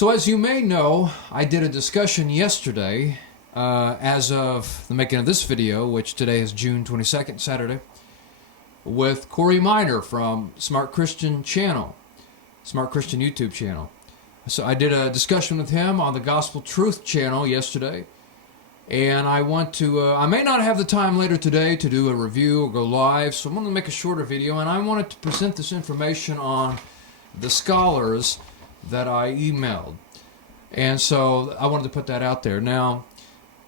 So as you may know, I did a discussion yesterday, as of the making of this video, which today is June 22nd, Saturday, with Corey Minor from Smart Christian channel, Smart Christian YouTube channel. So I did a discussion with him on the Gospel Truth channel yesterday, and I want to, I may not have the time later today to do a review or go live, so I'm going to make a shorter video, and I wanted to present this information on the scholars that I emailed. And so I wanted to put that out there. Now,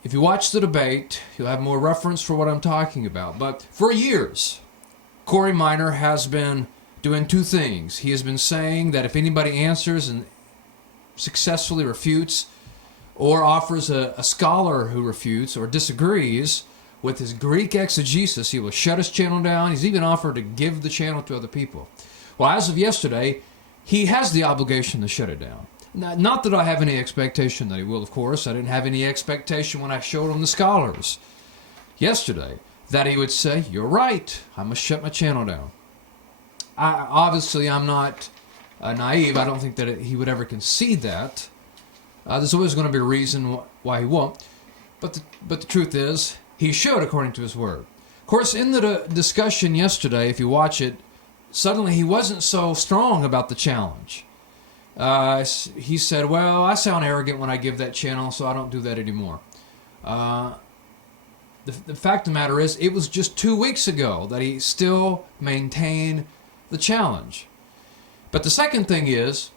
if you watch the debate, you'll have more reference for what I'm talking about. But for years, Corey Minor has been doing two things. He has been saying that if anybody answers and successfully refutes or offers a scholar who refutes or disagrees with his Greek exegesis, he will shut his channel down. He's even offered to give the channel to other people. Well, as of yesterday, he has the obligation to shut it down. Not that I have any expectation that he will, of course. I didn't have any expectation when I showed him the scholars yesterday that he would say, "You're right, I must shut my channel down." Obviously, I'm not naive. I don't think that he would ever concede that. There's always going to be a reason why he won't. But the truth is, he should according to his word. Of course, in the discussion yesterday, if you watch it, suddenly he wasn't so strong about the challenge. He said, "Well, I sound arrogant when I give that channel, so I don't do that anymore." The fact of the matter is, it was just 2 weeks ago that he still maintained the challenge. But the second thing is,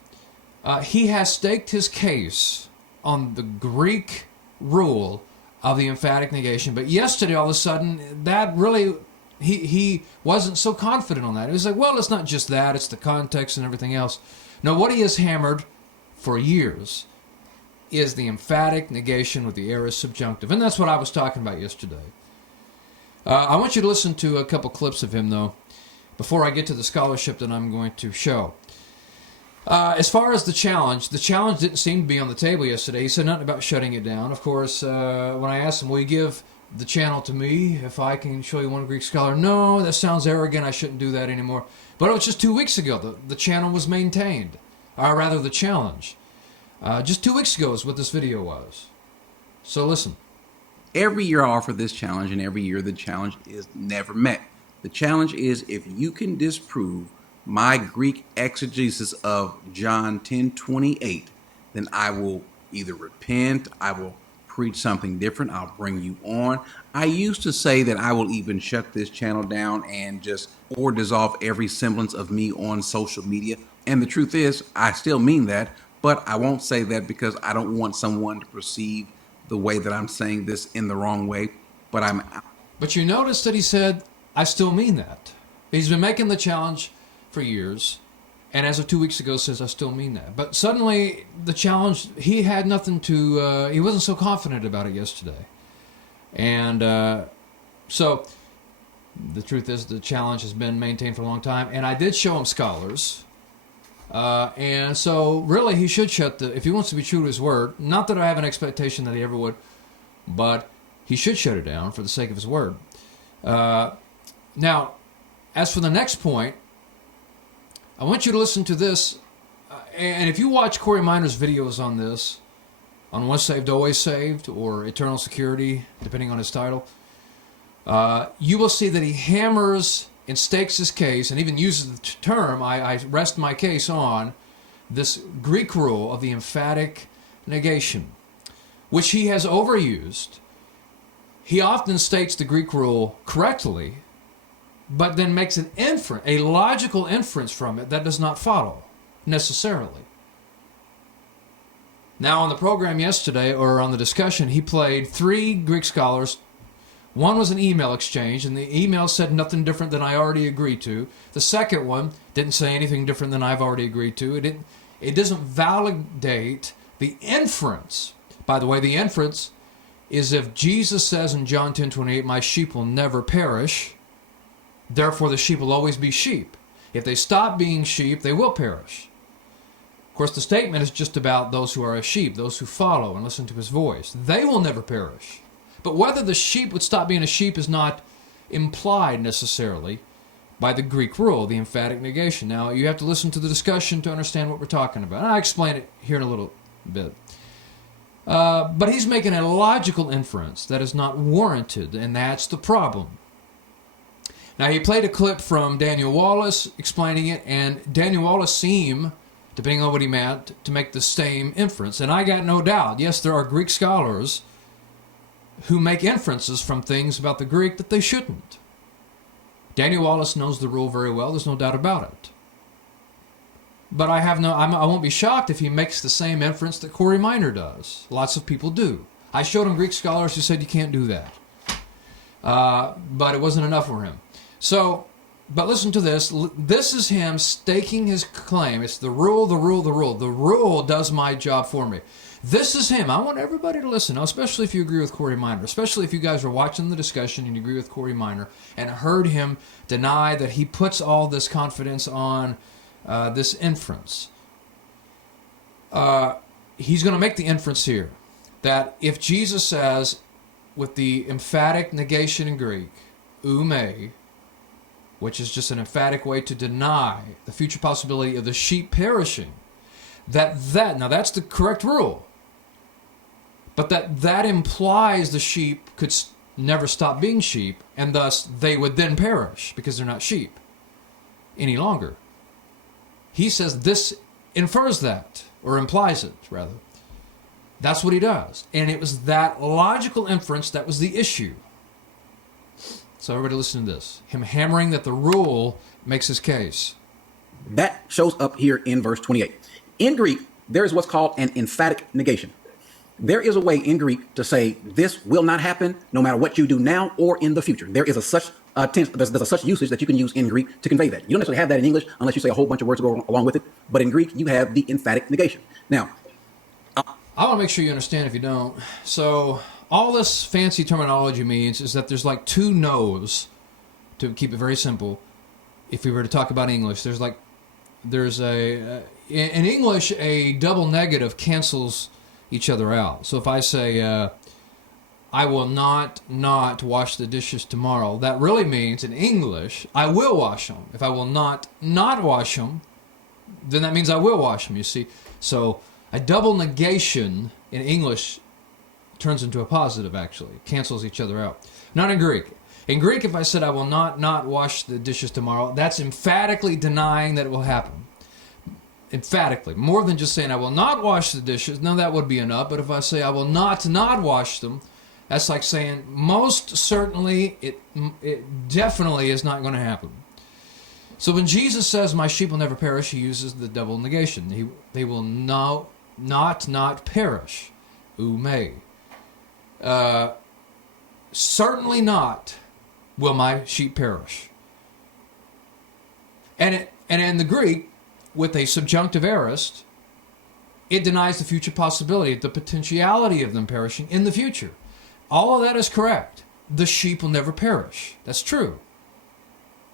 he has staked his case on the Greek rule of the emphatic negation. But yesterday, all of a sudden, that really... He wasn't so confident on that. He was like, well, it's not just that, it's the context and everything else. No, what he has hammered for years is the emphatic negation with the aorist subjunctive. And that's what I was talking about yesterday. I want you to listen to a couple clips of him, though, before I get to the scholarship that I'm going to show. As far as the challenge didn't seem to be on the table yesterday. He said nothing about shutting it down. Of course, when I asked him, will you give the channel to me if I can show you one Greek scholar? No, that sounds arrogant. I shouldn't do that anymore. But it was just 2 weeks ago. The channel was maintained. Or rather, the challenge. Just 2 weeks ago is what this video was. So listen. Every year I offer this challenge, and every year the challenge is never met. The challenge is if you can disprove my Greek exegesis of John 10:28, then I will either repent, I will preach something different, I'll bring you on. I used to say that I will even shut this channel down and just or dissolve every semblance of me on social media. And the truth is, I still mean that, but I won't say that because I don't want someone to perceive the way that I'm saying this in the wrong way. But you notice that he said, I still mean that. He's been making the challenge for years, and as of 2 weeks ago says, I still mean that. But suddenly, the challenge, he had nothing to, he wasn't so confident about it yesterday. And so, the truth is, the challenge has been maintained for a long time, and I did show him scholars. And so, really, he should shut if he wants to be true to his word, not that I have an expectation that he ever would, but he should shut it down for the sake of his word. Now, as for the next point, I want you to listen to this, and if you watch Corey Minor's videos on this, on Once Saved, Always Saved, or Eternal Security, depending on his title, you will see that he hammers and stakes his case, and even uses the term, I rest my case on, this Greek rule of the emphatic negation, which he has overused. He often states the Greek rule correctly, but then makes an inference, a logical inference from it that does not follow, necessarily. Now, on the program yesterday, or on the discussion, he played 3 Greek scholars. One was an email exchange, and the email said nothing different than I already agreed to. The second one didn't say anything different than I've already agreed to. It doesn't validate the inference. By the way, the inference is if Jesus says in John 10:28, my sheep will never perish, therefore the sheep will always be sheep. If they stop being sheep, they will perish. Of course, the statement is just about those who are a sheep, those who follow and listen to his voice. They will never perish. But whether the sheep would stop being a sheep is not implied necessarily by the Greek rule, the emphatic negation. Now, you have to listen to the discussion to understand what we're talking about. And I'll explain it here in a little bit. But he's making a logical inference that is not warranted, and that's the problem. Now, he played a clip from Daniel Wallace explaining it, and Daniel Wallace seemed, depending on what he meant, to make the same inference. And I got no doubt, yes, there are Greek scholars who make inferences from things about the Greek that they shouldn't. Daniel Wallace knows the rule very well, there's no doubt about it. But I won't be shocked if he makes the same inference that Corey Minor does. Lots of people do. I showed him Greek scholars who said you can't do that. But it wasn't enough for him. So, but listen to this. This is him staking his claim. It's the rule, the rule, the rule. The rule does my job for me. This is him. I want everybody to listen, especially if you agree with Corey Minor, especially if you guys are watching the discussion and you agree with Corey Minor and heard him deny that he puts all this confidence on this inference. He's going to make the inference here that if Jesus says, with the emphatic negation in Greek, ume, which is just an emphatic way to deny the future possibility of the sheep perishing, now that's the correct rule, but that implies the sheep could never stop being sheep, and thus they would then perish because they're not sheep any longer. He says this infers that, or implies it, rather. That's what he does. And it was that logical inference that was the issue. So everybody listen to this. Him hammering that the rule makes his case. That shows up here in verse 28. In Greek, there is what's called an emphatic negation. There is a way in Greek to say this will not happen no matter what you do now or in the future. There is a such tense, there's a such usage that you can use in Greek to convey that. You don't necessarily have that in English unless you say a whole bunch of words to go along with it. But in Greek, you have the emphatic negation. Now, I want to make sure you understand if you don't. So all this fancy terminology means is that there's like two no's, to keep it very simple. If we were to talk about English, in English, a double negative cancels each other out. So if I say, I will not wash the dishes tomorrow, that really means in English, I will wash them. If I will not wash them, then that means I will wash them, you see. So a double negation in English turns into a positive, actually. It cancels each other out. Not in Greek. In Greek, if I said I will not wash the dishes tomorrow, that's emphatically denying that it will happen. Emphatically. More than just saying I will not wash the dishes. Now that would be enough. But if I say I will not wash them, that's like saying most certainly it definitely is not going to happen. So when Jesus says my sheep will never perish, he uses the double negation. They will not perish. Ume. Certainly not will my sheep perish. And in the Greek, with a subjunctive aorist, it denies the future possibility, the potentiality of them perishing in the future. All of that is correct. The sheep will never perish. That's true.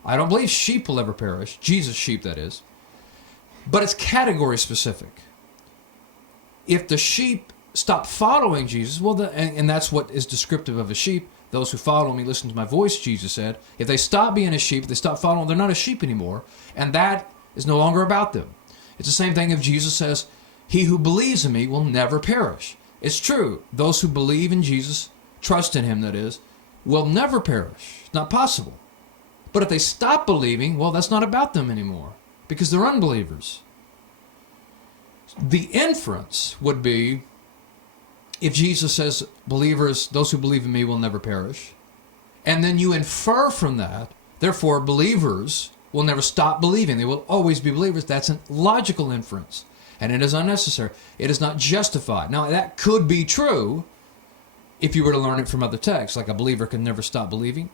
I don't believe sheep will ever perish. Jesus' sheep, that is. But it's category specific. If the sheep stop following Jesus, well, and that's what is descriptive of a sheep. Those who follow me listen to my voice, Jesus said. If they stop being a sheep, they stop following, they're not a sheep anymore. And that is no longer about them. It's the same thing if Jesus says, he who believes in me will never perish. It's true. Those who believe in Jesus, trust in him, that is, will never perish. It's not possible. But if they stop believing, well, that's not about them anymore because they're unbelievers. The inference would be, if Jesus says, believers, those who believe in me will never perish, and then you infer from that, therefore, believers will never stop believing. They will always be believers. That's a logical inference, and it is unnecessary. It is not justified. Now, that could be true if you were to learn it from other texts, like a believer can never stop believing.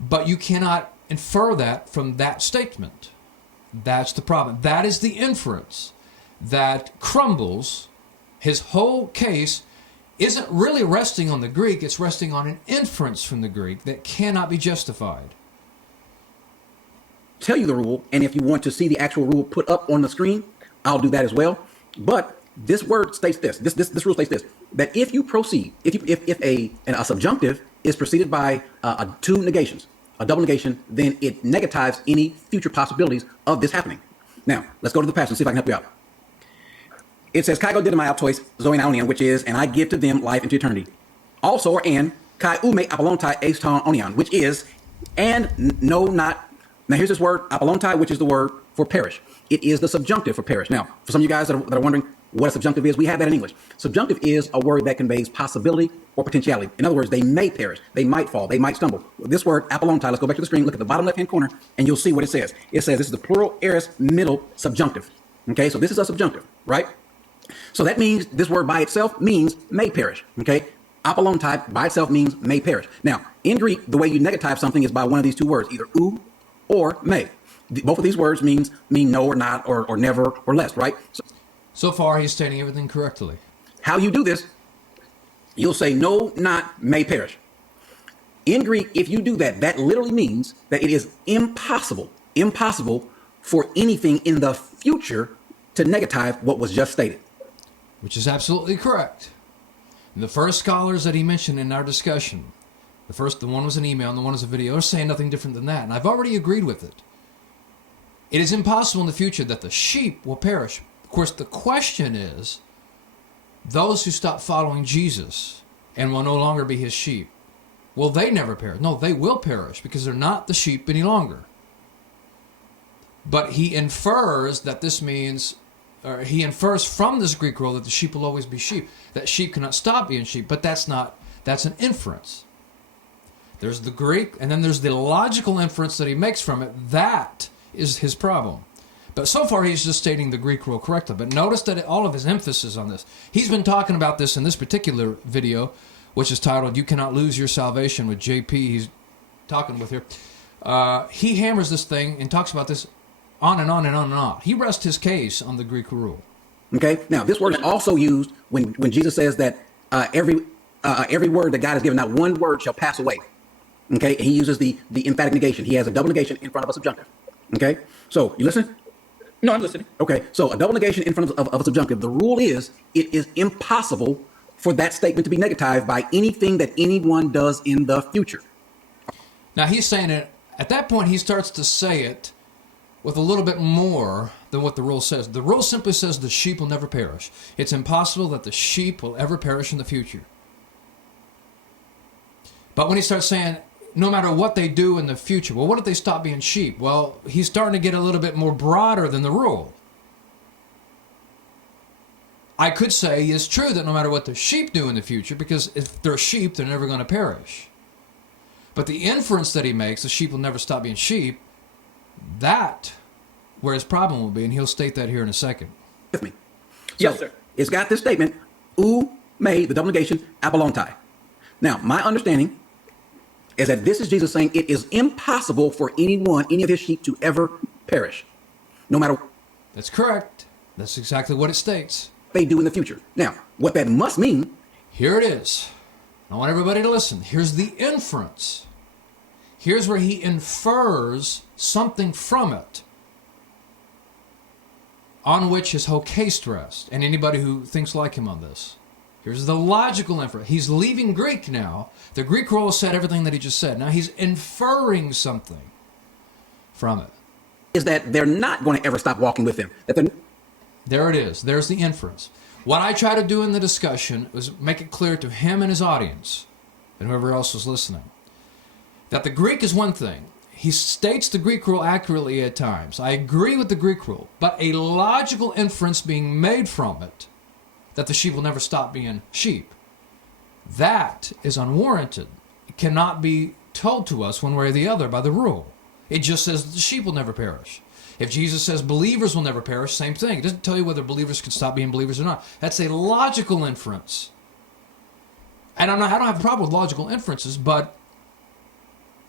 But you cannot infer that from that statement. That's the problem. That is the inference that crumbles. His whole case isn't really resting on the Greek. It's resting on an inference from the Greek that cannot be justified. Tell you the rule, and if you want to see the actual rule put up on the screen, I'll do that as well. But this word states this. This rule states this: that if you proceed, if a subjunctive is preceded by two negations, a double negation, then it negatives any future possibilities of this happening. Now, let's go to the passage and see if I can help you out. It says, Kai go didamai tois zoin which is, and I give to them life into eternity. Also, or and, Kai ume apolontai eston onion, which is, and no not. Now here's this word, apolontai, which is the word for perish. It is the subjunctive for perish. Now, for some of you guys that are wondering what a subjunctive is, we have that in English. Subjunctive is a word that conveys possibility or potentiality. In other words, they may perish, they might fall, they might stumble. This word, apolontai, let's go back to the screen, look at the bottom left-hand corner, and you'll see what it says. It says this is the plural aorist middle subjunctive. Okay, so this is a subjunctive, right? So that means this word by itself means may perish. Okay, apolontai by itself means may perish. Now, in Greek, the way you negative something is by one of these two words, either ou or may. Both of these words mean no or not or never or less, right? So far, he's stating everything correctly. How you do this, you'll say no, not, may perish. In Greek, if you do that, that literally means that it is impossible for anything in the future to negative what was just stated. Which is absolutely correct. The first scholars that he mentioned in our discussion, the one was an email and the one was a video, are saying nothing different than that. And I've already agreed with it. It is impossible in the future that the sheep will perish. Of course, the question is, those who stop following Jesus and will no longer be his sheep, will they never perish? No, they will perish because they're not the sheep any longer. But he infers that this means, or he infers from this Greek rule that the sheep will always be sheep, that sheep cannot stop being sheep, but that's an inference. There's the Greek, and then there's the logical inference that he makes from it. That is his problem. But so far, he's just stating the Greek rule correctly. But notice that all of his emphasis on this. He's been talking about this in this particular video, which is titled, You Cannot Lose Your Salvation, with JP he's talking with here. He hammers this thing and talks about this on and on and on and on. He rests his case on the Greek rule. Okay? Now, this word is also used when Jesus says that every word that God has given, not one word shall pass away. Okay? He uses the emphatic negation. He has a double negation in front of a subjunctive. Okay? So, you listen? No, I'm listening. Okay, so a double negation in front of a subjunctive. The rule is it is impossible for that statement to be negatived by anything that anyone does in the future. Now he's saying it, at that point he starts to say it with a little bit more than what the rule says. The rule simply says the sheep will never perish. It's impossible that the sheep will ever perish in the future. But when he starts saying, no matter what they do in the future, well, what if they stop being sheep? Well, he's starting to get a little bit more broader than the rule. I could say it's true that no matter what the sheep do in the future, because if they're sheep, they're never going to perish. But the inference that he makes, the sheep will never stop being sheep, that where his problem will be, and he'll state that here in a second. With me. Yes, sir. It's got this statement, ou may, the double negation, apolontai. Now, my understanding is that this is Jesus saying it is impossible for anyone, any of his sheep, to ever perish, no matter what That's correct. That's exactly what it states. they do in the future. Now, what that must mean, Here it is. I want everybody to listen. Here's the inference. Here's where he infers something from it on which his whole case rests, and anybody who thinks like him on this. Here's the logical inference. He's leaving Greek now. The Greek rule said everything that he just said. Now he's inferring something from it. is that they're not going to ever stop walking with him. There it is. There's the inference. What I try to do in the discussion was make it clear to him and his audience, and whoever else was listening, that the Greek is one thing. He states the Greek rule accurately at times. I agree with the Greek rule, but a logical inference being made from it that the sheep will never stop being sheep, that is unwarranted. It cannot be told to us one way or the other by the rule. It just says that the sheep will never perish. If Jesus says believers will never perish, same thing. It doesn't tell you whether believers can stop being believers or not. That's a logical inference. And I don't have a problem with logical inferences, but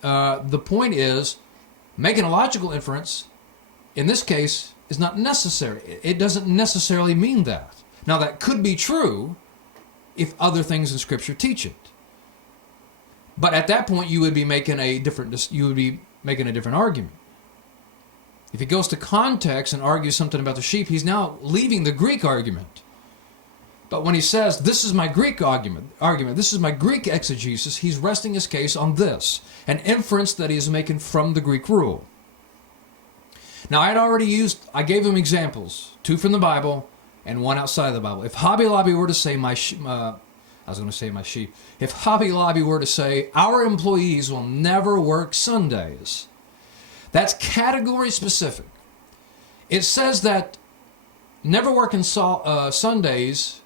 the point is, making a logical inference, in this case, is not necessary. It doesn't necessarily mean that. Now, that could be true if other things in Scripture teach it. But at that point, you would be making a different argument. If he goes to context and argues something about the sheep, he's now leaving the Greek argument. But when he says, this is my Greek argument, this is my Greek exegesis, he's resting his case on this, an inference that he is making from the Greek rule. Now, I gave him examples, 2 from the Bible and one outside of the Bible. If Hobby Lobby were to say I was going to say my sheep. If Hobby Lobby were to say, our employees will never work Sundays, that's category specific. It says that never working Sundays,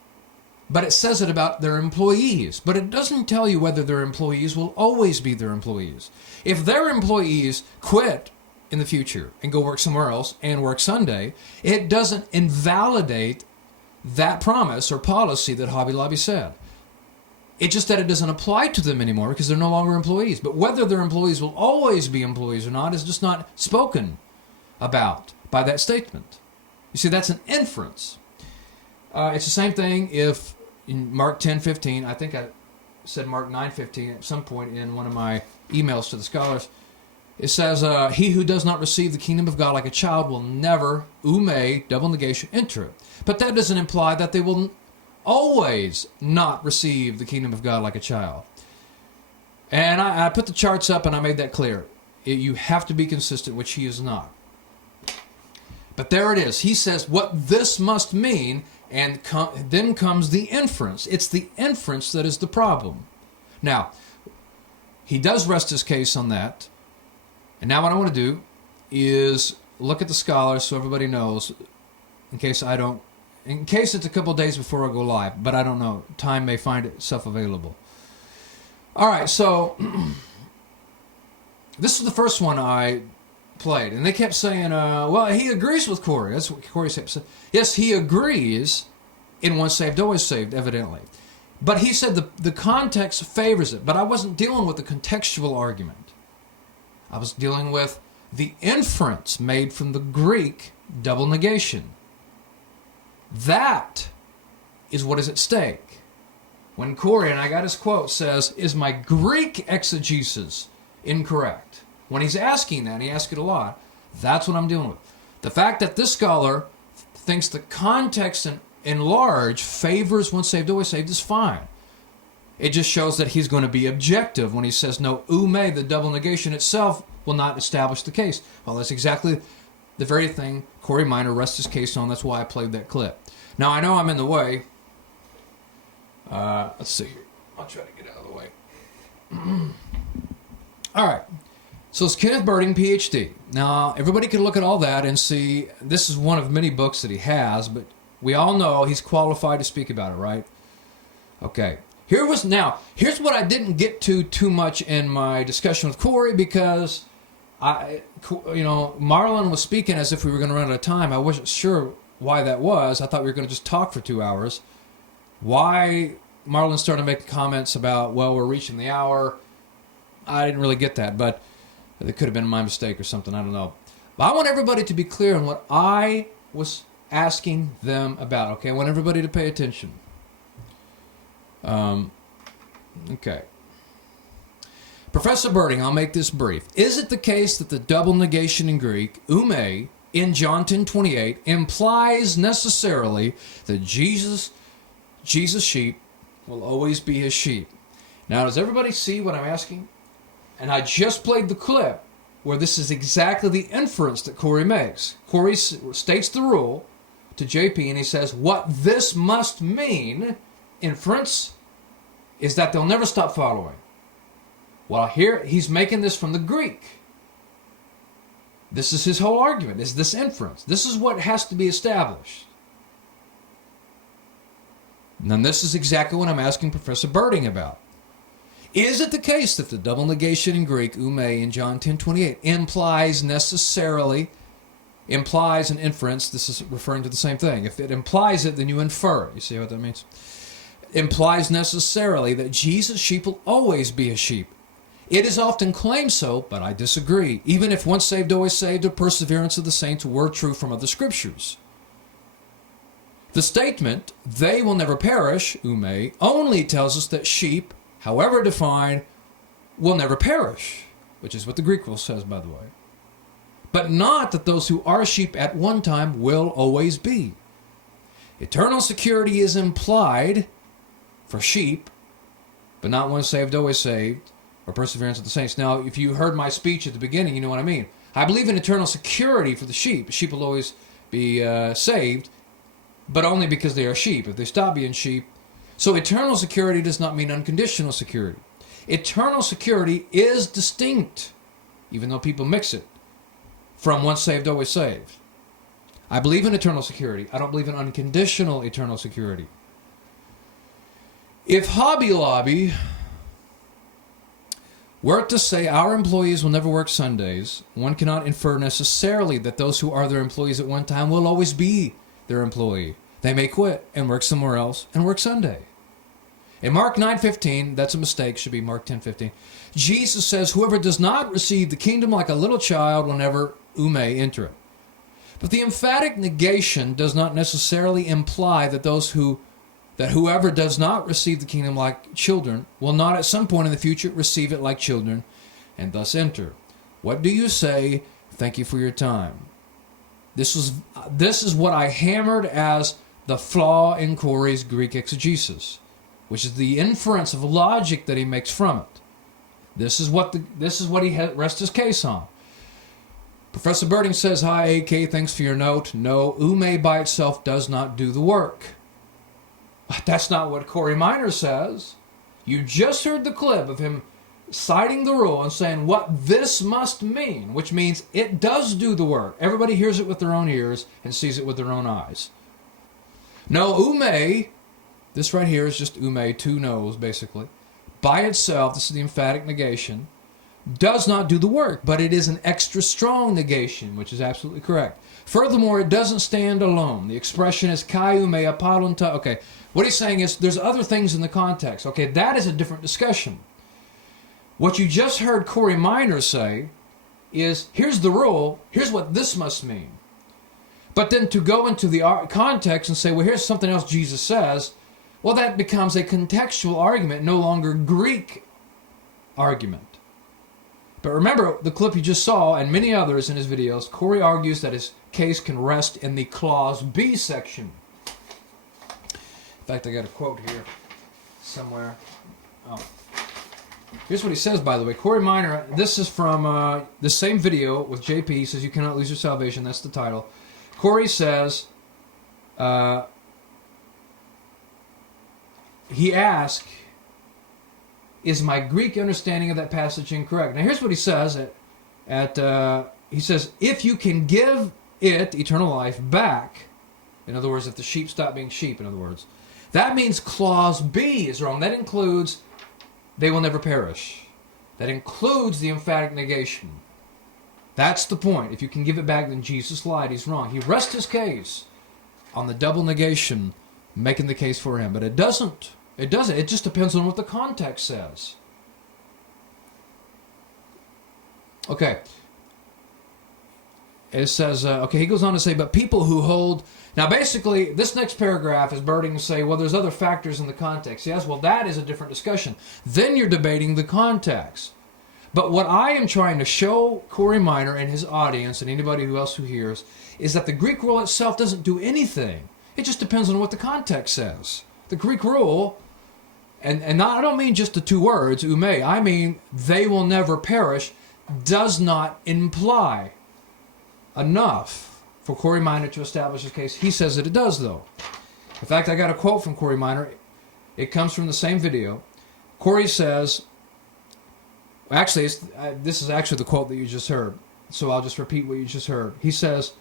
but it says it about their employees. But it doesn't tell you whether their employees will always be their employees. If their employees quit in the future and go work somewhere else and work Sunday, it doesn't invalidate that promise or policy that Hobby Lobby said. It's just that it doesn't apply to them anymore because they're no longer employees. But whether their employees will always be employees or not is just not spoken about by that statement. You see, that's an inference. It's the same thing if in Mark 10:15, I think I said Mark 9:15 at some point in one of my emails to the scholars, it says, he who does not receive the kingdom of God like a child will never, double negation, enter it. But that doesn't imply that they will always not receive the kingdom of God like a child. And I put the charts up and I made that clear. You have to be consistent, which he is not. But there it is. He says what this must mean, and then comes the inference. It's the inference that is the problem. Now, he does rest his case on that. And now what I want to do is look at the scholars so everybody knows, in case it's a couple days before I go live, but I don't know. Time may find itself available. All right, so this is the first one I played, and they kept saying, well, he agrees with Corey. That's what Corey said. Yes, he agrees in once saved, always saved, evidently. But he said the context favors it, but I wasn't dealing with the contextual argument. I was dealing with the inference made from the Greek double negation. That is what is at stake. When Corey, and I got his quote, says, is my Greek exegesis incorrect? When he's asking that, and he asks it a lot, that's what I'm dealing with. The fact that this scholar thinks the context in large favors once saved, always saved is fine. It just shows that he's going to be objective when he says, no, the double negation itself will not establish the case. Well, that's exactly the very thing Corey Minor rests his case on. That's why I played that clip. Now, I know I'm in the way. Let's see here. I'll try to get out of the way. All right. So it's Kenneth Birding, PhD. Now, everybody can look at all that and see this is one of many books that he has, but we all know he's qualified to speak about it, right? Okay. Here's what I didn't get to too much in my discussion with Corey because Marlon was speaking as if we were going to run out of time. I wasn't sure why that was. I thought we were going to just talk for 2 hours. Why Marlon started making comments about, well, we're reaching the hour. I didn't really get that, but it could have been my mistake or something. I don't know. But I want everybody to be clear on what I was asking them about. Okay, I want everybody to pay attention. Okay. Professor Birding, I'll make this brief. Is it the case that the double negation in Greek, in John 10:28, implies necessarily that Jesus' sheep will always be his sheep? Now, does everybody see what I'm asking? And I just played the clip where this is exactly the inference that Corey makes. Corey states the rule to JP, and he says, what this must mean, inference, is that they'll never stop following. Well, here he's making this from the Greek. This is his whole argument, is this inference. This is what has to be established. And then this is exactly what I'm asking Professor Birding about. Is it the case that the double negation in Greek, in John 10:28, implies an inference? This is referring to the same thing. If it implies it, then you infer it. You see what that means? Implies necessarily that Jesus' sheep will always be his sheep. It is often claimed so, but I disagree. Even if once saved, always saved, or perseverance of the saints were true from other scriptures. The statement, they will never perish, only tells us that sheep, however defined, will never perish, which is what the Greek rule says, by the way. But not that those who are sheep at one time will always be. Eternal security is implied for sheep, but not once saved, always saved, or perseverance of the saints. Now, if you heard my speech at the beginning, you know what I mean. I believe in eternal security for the sheep. Sheep will always be saved. but only because they are sheep. If they stop being sheep, so eternal security does not mean unconditional security. Eternal security is distinct, even though people mix it, from once saved, always saved. I believe in eternal security. I don't believe in unconditional eternal security. If Hobby Lobby were to say our employees will never work Sundays, one cannot infer necessarily that those who are their employees at one time will always be their employee. They may quit and work somewhere else and work Sunday. In Mark 9:15, that's a mistake, should be Mark 10:15. Jesus says, whoever does not receive the kingdom like a little child will never enter it. But the emphatic negation does not necessarily imply that whoever does not receive the kingdom like children will not at some point in the future receive it like children and thus enter. What do you say? Thank you for your time. This is what I hammered as the flaw in Corey's Greek exegesis, which is the inference of logic that he makes from it. This is what he rests his case on. Professor Birding says, hi, AK, thanks for your note. No, ume by itself does not do the work. That's not what Corey Minor says. You just heard the clip of him citing the rule and saying what this must mean, which means it does do the work. Everybody hears it with their own ears and sees it with their own eyes. No, ume, this right here is just ume, two no's basically. By itself, this is the emphatic negation, does not do the work, but it is an extra strong negation, which is absolutely correct. Furthermore, it doesn't stand alone. The expression is kai ume apalunta. Okay, what he's saying is there's other things in the context. Okay, that is a different discussion. What you just heard Corey Minor say is, here's the rule, here's what this must mean. But then to go into the context and say, well, here's something else Jesus says, well, that becomes a contextual argument, no longer Greek argument. But remember, the clip you just saw, and many others in his videos, Corey argues that his case can rest in the clause B section. In fact, I got a quote here somewhere. Oh. Here's what he says, by the way. Corey Minor, this is from the same video with JP. He says, you cannot lose your salvation. That's the title. Corey says, he asked, is my Greek understanding of that passage incorrect? Now here's what he says. He says, if you can give it, eternal life, back, in other words, if the sheep stop being sheep, in other words, that means clause B is wrong. That includes, they will never perish. That includes the emphatic negation. That's the point. If you can give it back, then Jesus lied. He's wrong. He rests his case on the double negation, making the case for him. But it doesn't. It doesn't. It just depends on what the context says. Okay. It says, he goes on to say, but people who hold... Now, basically, this next paragraph is Birding to say, well, there's other factors in the context. Yes, well, that is a different discussion. Then you're debating the context. But what I am trying to show Corey Minor and his audience and anybody else who hears is that the Greek rule itself doesn't do anything. It just depends on what the context says. The Greek rule... And I don't mean just the two words, ume, I mean they will never perish, does not imply enough for Corey Minor to establish his case. He says that it does, though. In fact, I got a quote from Corey Minor. It comes from the same video. Corey says, actually, this is actually the quote that you just heard, so I'll just repeat what you just heard. He says,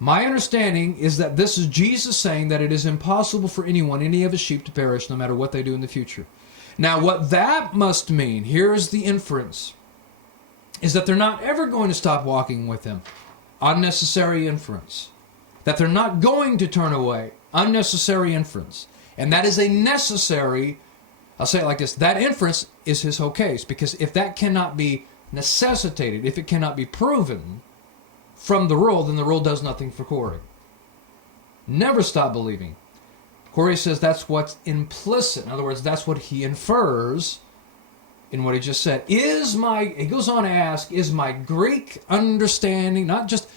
my understanding is that this is Jesus saying that it is impossible for anyone, any of his sheep, to perish no matter what they do in the future. Now, what that must mean, here is the inference, is that they're not ever going to stop walking with him. Unnecessary inference. That they're not going to turn away. Unnecessary inference. And that is a necessary, I'll say it like this, that inference is his whole case. Because if that cannot be necessitated, if it cannot be proven from the rule, then the rule does nothing for Corey. Never stop believing. Corey says that's what's implicit. In other words, that's what he infers in what he just said. He goes on to ask, is my Greek understanding, not just,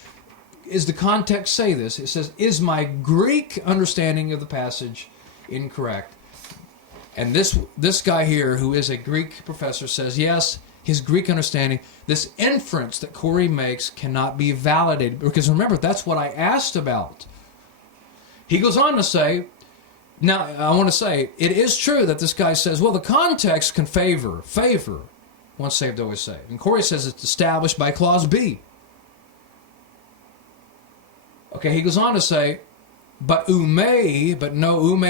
is the context say this? It says, is my Greek understanding of the passage incorrect? And this guy here, who is a Greek professor, says, yes, his Greek understanding, this inference that Corey makes cannot be validated. Because remember, that's what I asked about. He goes on to say, now I want to say, it is true that this guy says, well, the context can favor, once saved, always saved. And Corey says it's established by Clause B. Okay, he goes on to say, but ume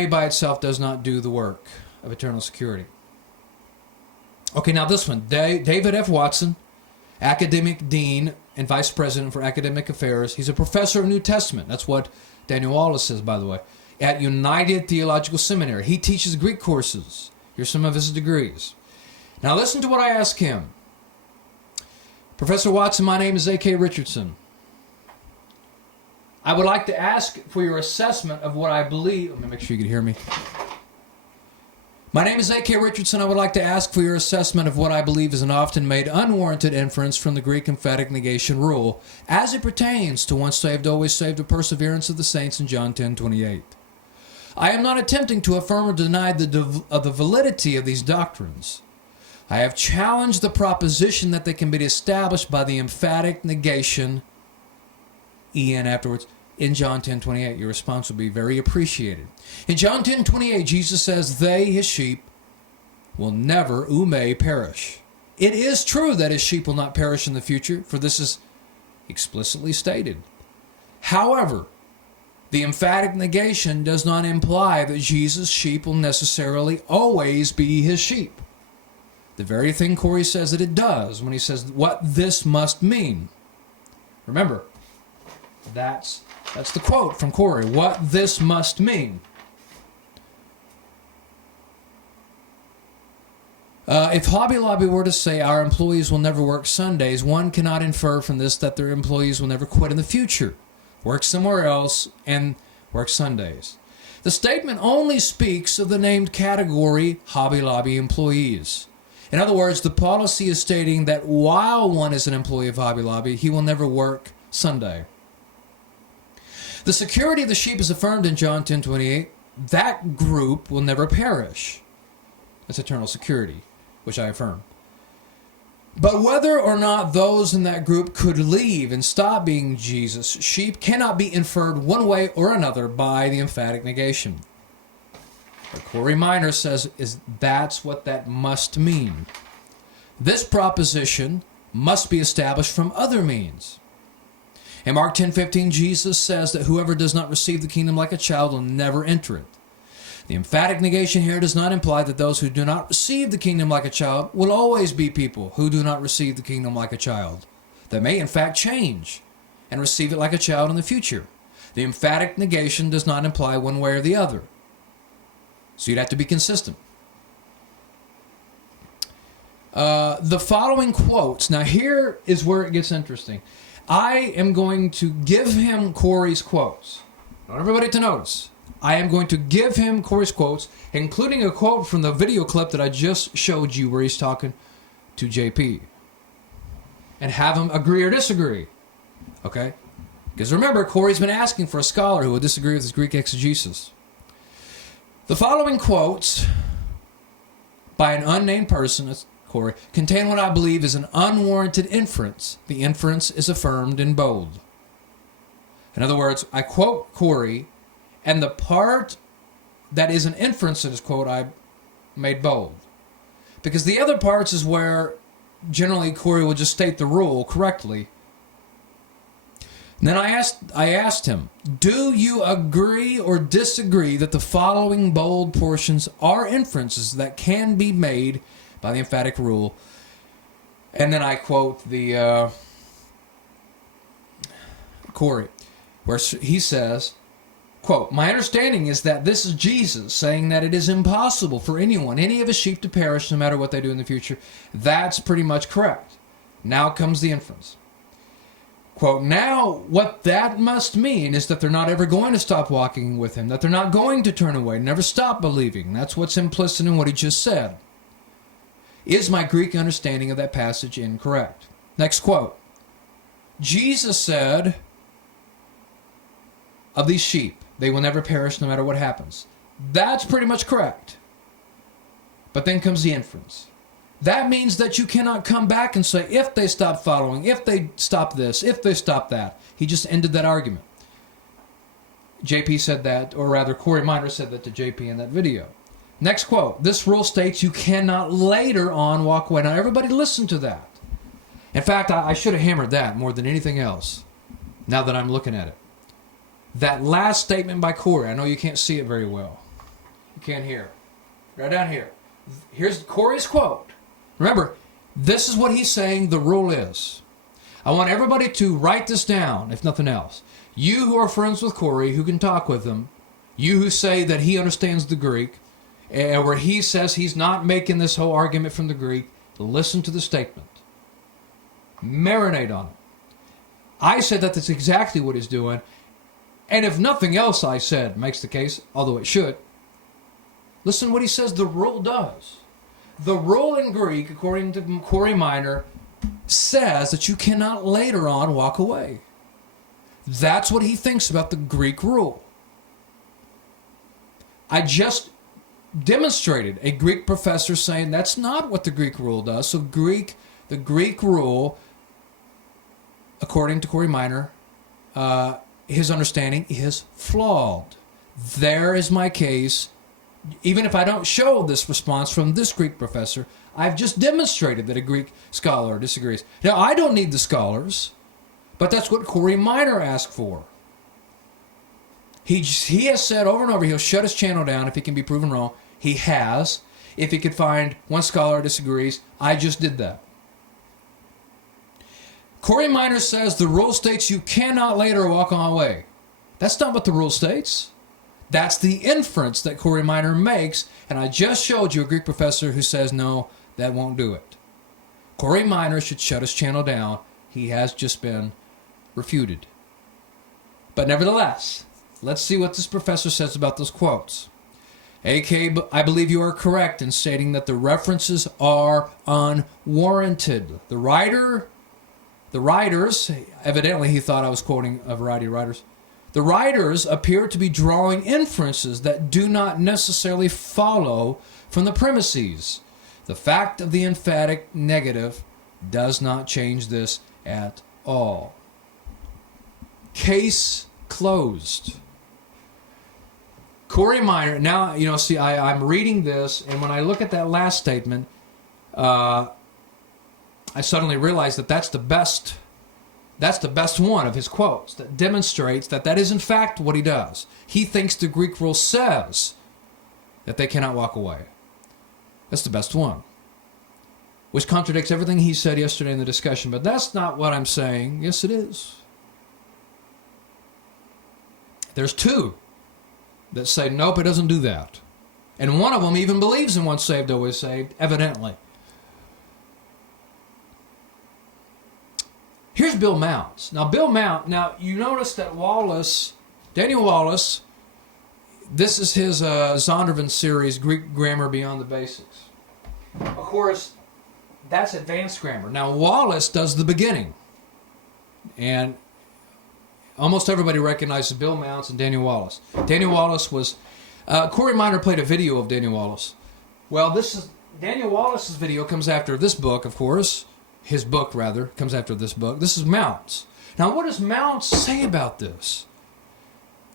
by itself does not do the work of eternal security. Okay, now this one, David F. Watson, academic dean and vice president for academic affairs. He's a professor of New Testament. That's what Daniel Wallace says, by the way, at United Theological Seminary. He teaches Greek courses. Here's some of his degrees. Now listen to what I ask him. Professor Watson, my name is A.K. Richardson. I would like to ask for your assessment of what I believe. Let me make sure you can hear me. My name is A.K. Richardson. I would like to ask for your assessment of what I believe is an often made unwarranted inference from the Greek emphatic negation rule as it pertains to once saved, always saved, the perseverance of the saints in John 10:28. I am not attempting to affirm or deny the validity of these doctrines. I have challenged the proposition that they can be established by the emphatic negation, en afterwards, in John 10:28. Your response will be very appreciated. In John 10:28, Jesus says, they, his sheep, will never, perish. It is true that his sheep will not perish in the future, for this is explicitly stated. However, the emphatic negation does not imply that Jesus' sheep will necessarily always be his sheep. The very thing Corey says that it does when he says what this must mean. Remember, that's the quote from Corey. What this must mean. If Hobby Lobby were to say our employees will never work Sundays, one cannot infer from this that their employees will never quit in the future, work somewhere else, and work Sundays. The statement only speaks of the named category Hobby Lobby employees. In other words, the policy is stating that while one is an employee of Hobby Lobby, he will never work Sunday. The security of the sheep is affirmed in John 10:28. That group will never perish. That's eternal security, which I affirm. But whether or not those in that group could leave and stop being Jesus' sheep cannot be inferred one way or another by the emphatic negation. What Corey Minor says is that's what that must mean. This proposition must be established from other means. In Mark 10:15, Jesus says that whoever does not receive the kingdom like a child will never enter it. The emphatic negation here does not imply that those who do not receive the kingdom like a child will always be people who do not receive the kingdom like a child. They may in fact change and receive it like a child in the future. The emphatic negation does not imply one way or the other. So you'd have to be consistent. The following quotes. Now here is where it gets interesting. I am going to give him Corey's quotes. I want everybody to notice. I am going to give him Corey's quotes, including a quote from the video clip that I just showed you where he's talking to JP. And have him agree or disagree. Okay? Because remember, Corey's been asking for a scholar who will disagree with his Greek exegesis. The following quotes by an unnamed person, that's Corey, contain what I believe is an unwarranted inference. The inference is affirmed in bold. In other words, I quote Corey, and the part that is an inference in his quote I made bold. Because the other parts is where generally Corey will just state the rule correctly. And then I asked him, do you agree or disagree that the following bold portions are inferences that can be made by the emphatic rule? And then I quote the Corey, where he says, quote, my understanding is that this is Jesus saying that it is impossible for anyone, any of his sheep to perish no matter what they do in the future. That's pretty much correct. Now comes the inference. Quote, now what that must mean is that they're not ever going to stop walking with him, that they're not going to turn away, never stop believing. That's what's implicit in what he just said. Is my Greek understanding of that passage incorrect? Next quote. Jesus said of these sheep, they will never perish no matter what happens. That's pretty much correct. But then comes the inference. That means that you cannot come back and say, if they stop following, if they stop this, if they stop that. He just ended that argument. JP said that, or rather Corey Minor said that to JP in that video. Next quote, this rule states you cannot later on walk away. Now everybody listen to that. In fact, I should have hammered that more than anything else, now that I'm looking at it. That last statement by Corey, I know you can't see it very well. You can't hear. Right down here. Here's Corey's quote. Remember, this is what he's saying the rule is. I want everybody to write this down, if nothing else. You who are friends with Corey, who can talk with him, you who say that he understands the Greek, where he says he's not making this whole argument from the Greek, listen to the statement. Marinate on it. I said that that's exactly what he's doing, and if nothing else I said makes the case, although it should, listen what he says the rule does. The rule in Greek, according to Corey Minor, says that you cannot later on walk away. That's what he thinks about the Greek rule. I just demonstrated a Greek professor saying that's not what the Greek rule does. So the Greek rule, according to Corey Minor, his understanding is flawed. There is my case. Even if I don't show this response from this Greek professor, I've just demonstrated that a Greek scholar disagrees. Now, I don't need the scholars, but that's what Corey Minor asked for. He has said over and over he'll shut his channel down if he can be proven wrong. He has. If he could find one scholar who disagrees, I just did that. Corey Minor says the rule states you cannot later walk on away. That's not what the rule states. That's the inference that Corey Minor makes, and I just showed you a Greek professor who says, no, that won't do it. Corey Minor should shut his channel down. He has just been refuted. But nevertheless, let's see what this professor says about those quotes. AK, I believe you are correct in stating that the references are unwarranted. The writers, evidently he thought I was quoting a variety of writers. The writers appear to be drawing inferences that do not necessarily follow from the premises. The fact of the emphatic negative does not change this at all. Case closed. Corey Minor, now, see, I'm reading this, and when I look at that last statement, I suddenly realize that that's the best one of his quotes that demonstrates that is in fact what he does. He thinks the Greek rule says that they cannot walk away. That's the best one. Which contradicts everything he said yesterday in the discussion, but that's not what I'm saying. Yes, it is. There's two that say, nope, it doesn't do that. And one of them even believes in once saved, always saved, evidently. Here's Bill Mounts. Now you notice that Daniel Wallace, this is his Zondervan series, Greek Grammar Beyond the Basics. Of course, that's advanced grammar. Now Wallace does the beginning. And almost everybody recognizes Bill Mounts and Daniel Wallace. Daniel Wallace was... Corey Minor played a video of Daniel Wallace. Well, Daniel Wallace's video comes after this book, of course. His book, rather, comes after this book. This is Mounts. Now, what does Mounts say about this?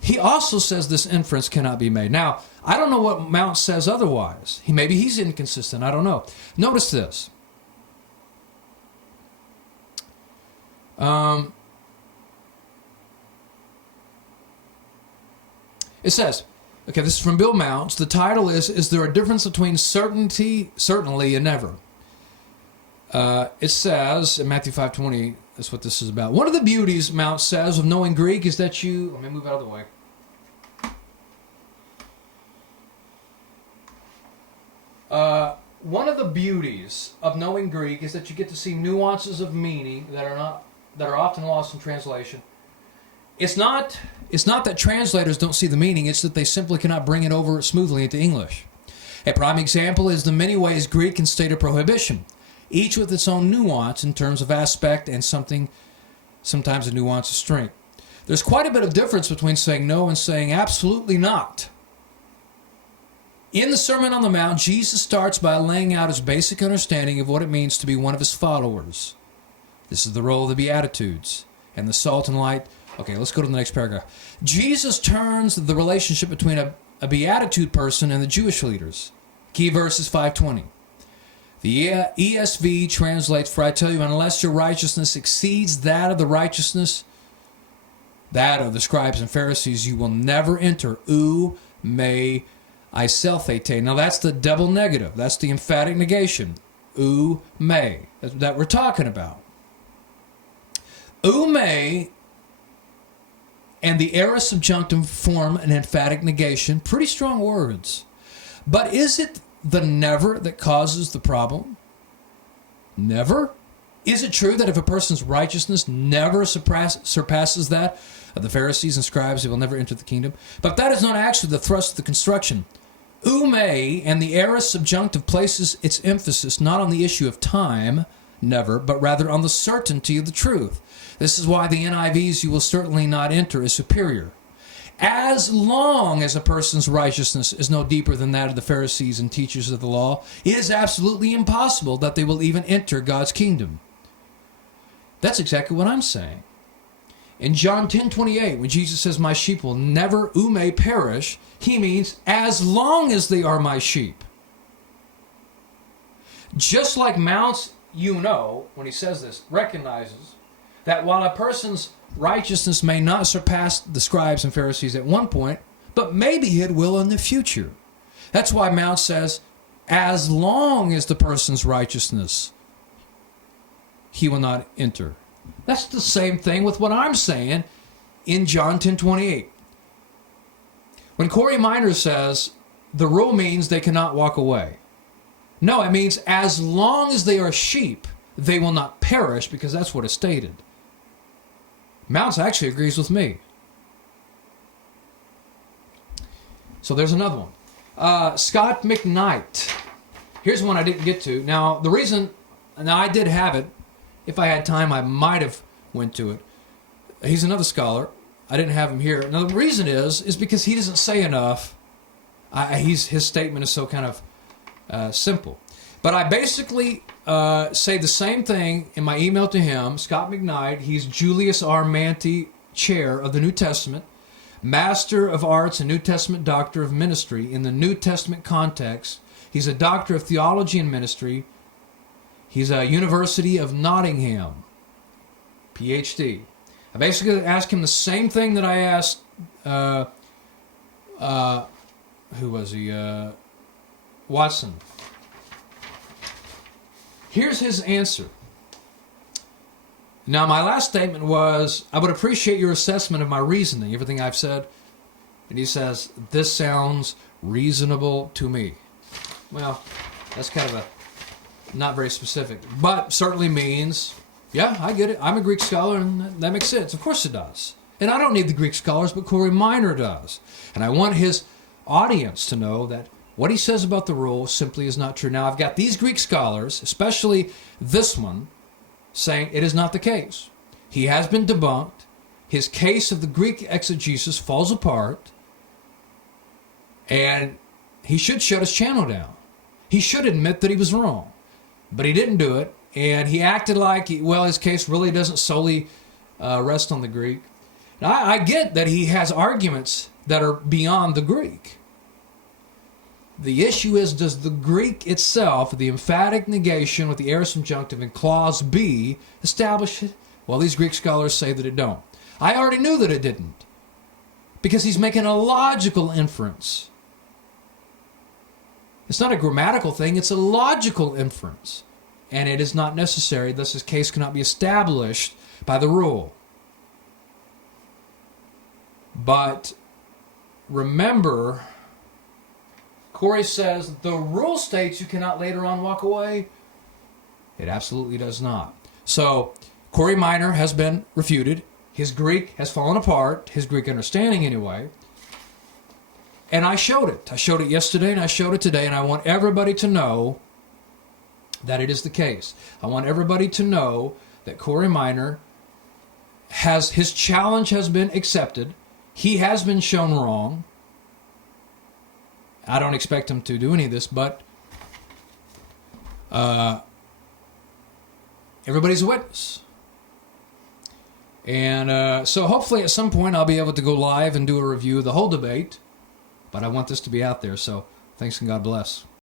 He also says this inference cannot be made. Now, I don't know what Mounts says otherwise. Maybe he's inconsistent. I don't know. Notice this. It says, okay, this is from Bill Mounts. The title is there a difference between certainly, and never? It says in Matthew 5:20, that's what this is about. One of the beauties, Mounts says, of knowing Greek is that you... Let me move out of the way. One of the beauties of knowing Greek is that you get to see nuances of meaning that are often lost in translation. It's not that translators don't see the meaning, it's that they simply cannot bring it over smoothly into English. A prime example is the many ways Greek can state a prohibition, each with its own nuance in terms of aspect and sometimes a nuance of strength. There's quite a bit of difference between saying no and saying absolutely not. In the Sermon on the Mount, Jesus starts by laying out his basic understanding of what it means to be one of his followers. This is the role of the Beatitudes and the salt and light Okay, let's go to the next paragraph. Jesus turns the relationship between a beatitude person and the Jewish leaders. Key verse is 5:20. The ESV translates, "For I tell you, unless your righteousness exceeds that of the righteousness, that of the scribes and Pharisees, you will never enter ou me iselthete." Now that's the double negative. That's the emphatic negation. Ou me. That we're talking about. Ou me and the aorist subjunctive form an emphatic negation. Pretty strong words. But is it the never that causes the problem? Never? Is it true that if a person's righteousness never surpasses that of the Pharisees and scribes, he will never enter the kingdom? But that is not actually the thrust of the construction. Ume and the aorist subjunctive places its emphasis not on the issue of time, never, but rather on the certainty of the truth. This is why the NIV's "you will certainly not enter" is superior. As long as a person's righteousness is no deeper than that of the Pharisees and teachers of the law, it is absolutely impossible that they will even enter God's kingdom. That's exactly what I'm saying. In John 10:28, when Jesus says, "My sheep will never ume perish," he means as long as they are my sheep. Just like Mounts, when he says this, recognizes that while a person's righteousness may not surpass the scribes and Pharisees at one point, but maybe it will in the future. That's why Mount says, as long as the person's righteousness, he will not enter. That's the same thing with what I'm saying in John 10:28. When Corey Minor says, the rule means they cannot walk away. No, it means as long as they are sheep, they will not perish, because that's what is stated. Mounts actually agrees with me. So there's another one. Scott McKnight. Here's one I didn't get to. Now, the reason, now I did have it. If I had time, I might have went to it. He's another scholar. I didn't have him here. Now, the reason is because he doesn't say enough. His statement is so kind of simple. But I basically say the same thing in my email to him, Scott McKnight. He's Julius R. Manti Chair of the New Testament, Master of Arts and New Testament Doctor of Ministry in the New Testament context. He's a Doctor of Theology and Ministry. He's a University of Nottingham, PhD. I basically asked him the same thing that I asked, who was he? Watson. Here's his answer. Now, my last statement was, I would appreciate your assessment of my reasoning, everything I've said. And he says, this sounds reasonable to me. Well, that's kind of a not very specific, but certainly means, yeah, I get it. I'm a Greek scholar, and that makes sense. Of course it does. And I don't need the Greek scholars, but Corey Minor does. And I want his audience to know that what he says about the rule simply is not true. Now, I've got these Greek scholars, especially this one, saying it is not the case. He has been debunked. His case of the Greek exegesis falls apart. And he should shut his channel down. He should admit that he was wrong. But he didn't do it. And he acted like, well, his case really doesn't solely rest on the Greek. Now, I get that he has arguments that are beyond the Greek. The issue is, does the Greek itself, the emphatic negation with the aorist subjunctive in clause B, establish it? Well, these Greek scholars say that it don't. I already knew that it didn't, because he's making a logical inference. It's not a grammatical thing, it's a logical inference. And it is not necessary, thus his case cannot be established by the rule. But remember, Corey says the rule states you cannot later on walk away. It absolutely does not. So Corey Minor has been refuted. His Greek has fallen apart, his Greek understanding anyway. And I showed it. I showed it yesterday and I showed it today, and I want everybody to know that it is the case. I want everybody to know that Corey Minor has, his challenge has been accepted. He has been shown wrong. I don't expect him to do any of this, but everybody's a witness. And so hopefully at some point I'll be able to go live and do a review of the whole debate. But I want this to be out there, so thanks and God bless.